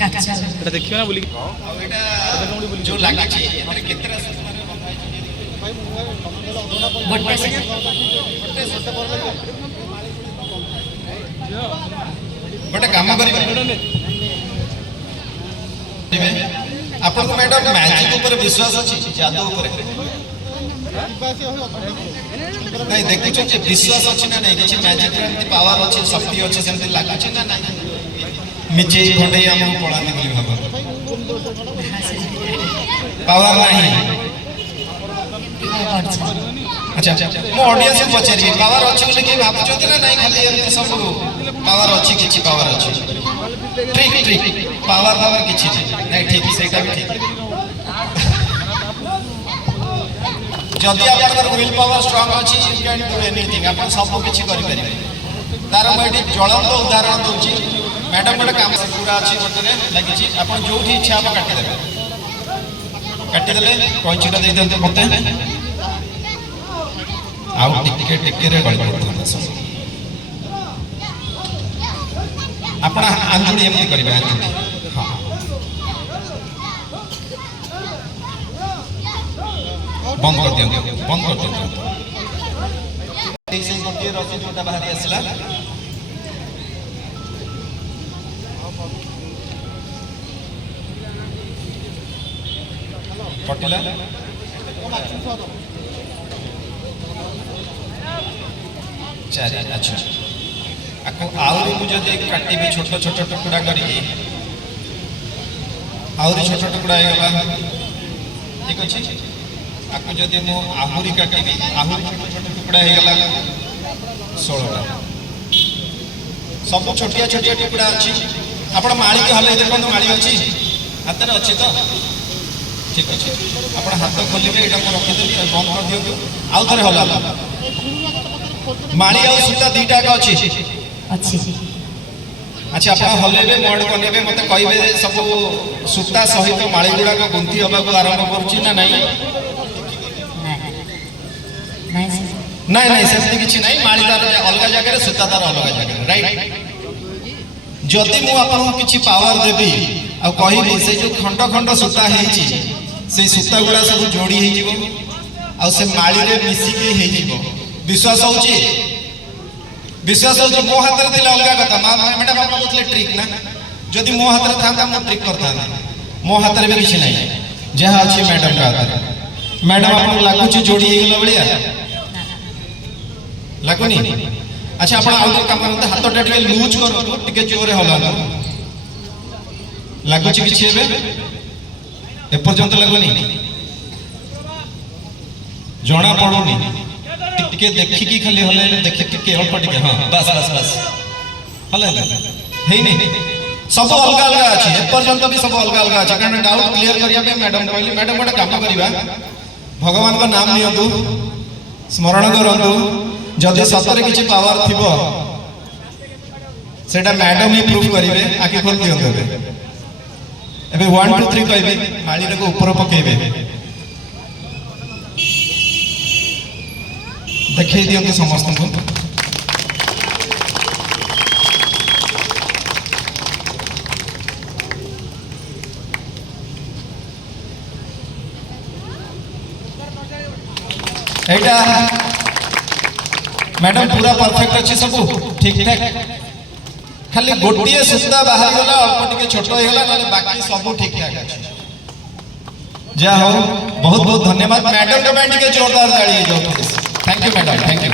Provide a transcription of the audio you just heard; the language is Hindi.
এটা দেখিও না বলি जो लागी छी माने केतरा गोटे काम करिवे आपन को मैडम मैजिक ऊपर विश्वास अछि जादू ऊपर नहीं देखु छ विश्वास अछि ना नहीं किछि मैजिक रे पावर अछि शक्ति अछि सेमति लागी छ ना नहीं मिजे घंटे हम पळानी बोली भाबा पावर नहीं अच्छा मो ऑडियंस को पचारि पावर अछि बोले कि भाबु छ ना नहीं खाली एमती सब पावर अछि किछि पावर अछि ठीक ठीक पावर पावर किछि नहीं ठीक सेटा भी ठीक जदि आपन विल पावर स्ट्रांग अछि यू कैन डू एनीथिंग आपन सब किछि करि परिबे तार मइटी ज्वलंत उदाहरण दोछि मैडम गोटे काम पूरा अच्छी गोटे लगी आप जो इच्छा आप काटिदे कैंचीटा दे दिंते मत आउ टिके टिके आपण आंजुड़ी एमती करेंगे आंजुड़ी हाँ बंद कर दिया बंद कर दिया गोटे रसी जोटा बाहरी आसला कटिला चार अच्छा आपको आउरी मुझे काटिबे छोट छोट टुकड़ा करके आउरी छोट टुकड़ा होगा ठीक अच्छे आपको जदि मु आहुरी काटिबी आहुरी छोट छोट टुकड़ा होगा 16टा सब छोटिया छोटिया टुकड़ा अच्छी आपण माड़ी के हले देखो माड़ी अच्छी हाथ में अच्छी तो ठीक अच्छे आप हाथ खोलिए यहाँ को रखीदेवी बंद कर दिखाँ आउ थे हल माड़ी आ सूता दीटा अच्छी अच्छा आप हल्ले मोड करेंगे मत कहे सब सूता सहित माड़ी गुड़ाक गुंथी हाँ आरंभ करा ना नहीं सेमती किसी ना माड़ी तार अलग जगह सूता तार अलग जगह राइट जदि मुझे पावर देवी आ कहि से जो खंड खंड सूता है से सूता गुड़ा सब जोड़ी से माड़ी रे मिसिकी विश्वास होची मो हाथ में थे अलग कथा मैडम आप बोलते ट्रिक ना जदि मो हाथ में था मैं ट्रिक करता मो हाथ में भी किसी ना जहाँ अच्छी मैडम का हाथ मैडम आप लगुच जोड़ी भाया लगुनि अच्छा आप कम हाथ टे लुज कर जोरे हल लगुच कि एपर्यंत लगुनि जना पड़ुनी टिके देखिकी खाली हले देखिके अल्प टिके हाँ बस बस बस हले हेनी सब अलग अलग अच्छी एपर्यंत भी सब अलग अलग अच्छे कारण डाउट क्लियर करिया मैडम कहली मैडम गोटे काम करवा भगवान का नाम नियंतु स्मरण करंतु जदि सतरे किछि पावर थिबो सेटा मैडम ही प्रूफ करिवे आके खोल दियंतु एबे 1 2 3 कहबे माली रे को ऊपर पकेबे देखिए दियंतु समस्त को एटा मैडम पूरा परफेक्ट अच्छी सब ठीक ठाक खाली गोटे सूता बाहर गला अल्प टिके छोट हो गला ना बाकी सब ठीक ठाक अच्छे जा हो बहुत बहुत धन्यवाद मैडम के जोरदार ताली thank you madam thank you.